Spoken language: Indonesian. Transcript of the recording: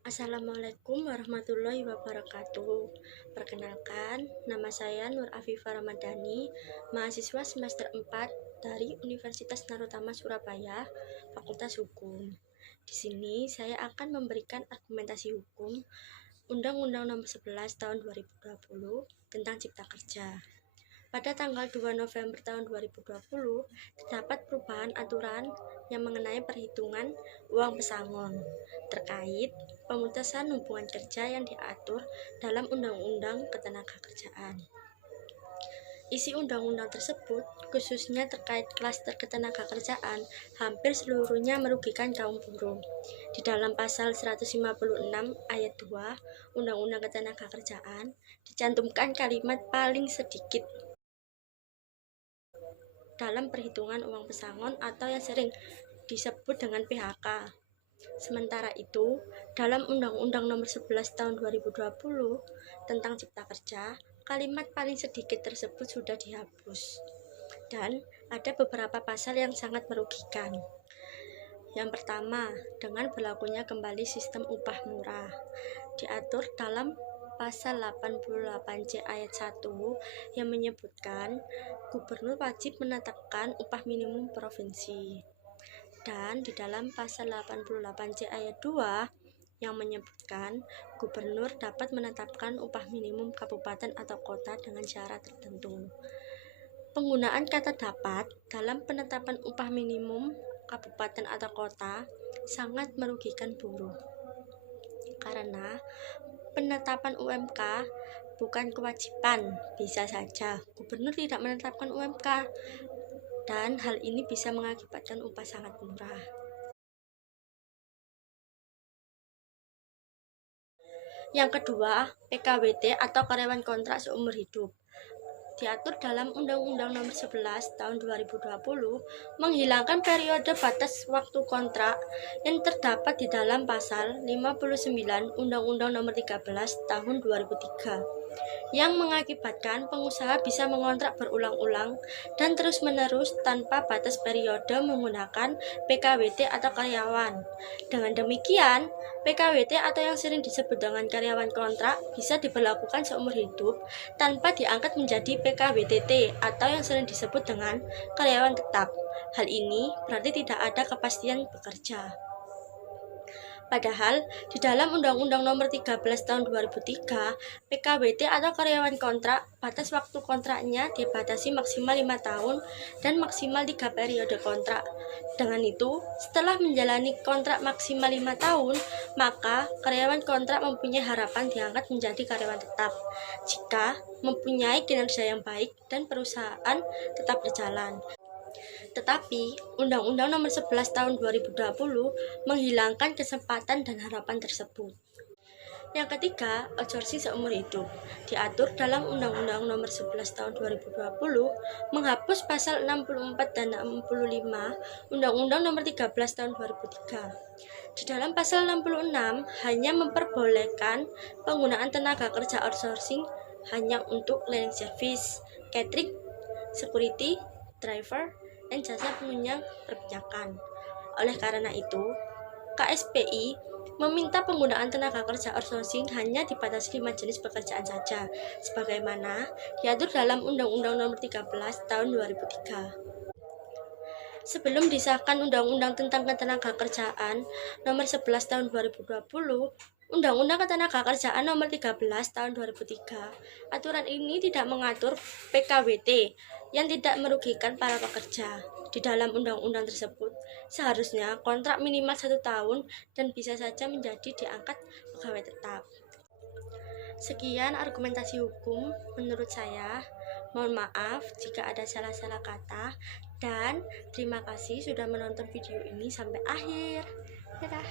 Assalamualaikum warahmatullahi wabarakatuh. Perkenalkan, nama saya Nur Afifah Ramadhani, mahasiswa semester 4 dari Universitas Narutama Surabaya, Fakultas Hukum. Di sini saya akan memberikan argumentasi hukum Undang-Undang Nomor 11 Tahun 2020 tentang Cipta Kerja. Pada tanggal 2 November tahun 2020, terdapat perubahan aturan yang mengenai perhitungan uang pesangon terkait pemutusan hubungan kerja yang diatur dalam Undang-Undang Ketenagakerjaan. Isi undang-undang tersebut, khususnya terkait klaster ketenagakerjaan, hampir seluruhnya merugikan kaum buruh. Di dalam pasal 156 ayat 2 Undang-Undang Ketenagakerjaan, dicantumkan kalimat paling sedikit dalam perhitungan uang pesangon atau yang sering disebut dengan PHK. Sementara itu, dalam Undang-Undang Nomor 11 Tahun 2020 tentang Cipta Kerja, kalimat paling sedikit tersebut sudah dihapus. Dan ada beberapa pasal yang sangat merugikan. Yang pertama, dengan berlakunya kembali sistem upah murah, diatur dalam pasal 88C ayat 1 yang menyebutkan gubernur wajib menetapkan upah minimum provinsi. Dan di dalam pasal 88C ayat 2 yang menyebutkan gubernur dapat menetapkan upah minimum kabupaten atau kota dengan syarat tertentu. Penggunaan kata dapat dalam penetapan upah minimum kabupaten atau kota sangat merugikan buruh. Karena penetapan UMK bukan kewajiban, bisa saja gubernur tidak menetapkan UMK dan hal ini bisa mengakibatkan upah sangat murah. Yang kedua, PKWT atau karyawan kontrak seumur hidup. Diatur dalam Undang-Undang Nomor 11 Tahun 2020 menghilangkan periode batas waktu kontrak yang terdapat di dalam pasal 59 Undang-Undang Nomor 13 Tahun 2003 yang mengakibatkan pengusaha bisa mengontrak berulang-ulang dan terus-menerus tanpa batas periode menggunakan PKWT atau karyawan. Dengan demikian, PKWT atau yang sering disebut dengan karyawan kontrak bisa diberlakukan seumur hidup tanpa diangkat menjadi PKWTT atau yang sering disebut dengan karyawan tetap. Hal ini berarti tidak ada kepastian bekerja. Padahal, di dalam Undang-Undang Nomor 13 Tahun 2003, PKWT atau karyawan kontrak, batas waktu kontraknya dibatasi maksimal 5 tahun dan maksimal 3 periode kontrak. Dengan itu, setelah menjalani kontrak maksimal 5 tahun, maka karyawan kontrak mempunyai harapan diangkat menjadi karyawan tetap jika mempunyai kinerja yang baik dan perusahaan tetap berjalan. Tetapi, Undang-Undang Nomor 11 Tahun 2020 menghilangkan kesempatan dan harapan tersebut. Yang ketiga, outsourcing seumur hidup. Diatur dalam Undang-Undang Nomor 11 Tahun 2020 menghapus pasal 64 dan 65 Undang-Undang Nomor 13 Tahun 2003. Di dalam pasal 66 hanya memperbolehkan penggunaan tenaga kerja outsourcing hanya untuk cleaning service, catering, security, driver, dan jasa penunjang perpajakan. Oleh karena itu, KSPI meminta penggunaan tenaga kerja outsourcing hanya dibatasi 5 jenis pekerjaan saja, sebagaimana diatur dalam Undang-Undang Nomor 13 Tahun 2003. Sebelum disahkan Undang-Undang tentang Ketenagakerjaan Nomor 11 Tahun 2020, Undang-Undang Ketenagakerjaan Nomor 13 Tahun 2003, aturan ini tidak mengatur PKWT yang tidak merugikan para pekerja. Di dalam undang-undang tersebut, seharusnya kontrak minimal 1 tahun dan bisa saja menjadi diangkat pegawai tetap. Sekian argumentasi hukum menurut saya. Mohon maaf jika ada salah-salah kata dan terima kasih sudah menonton video ini sampai akhir. Dadah.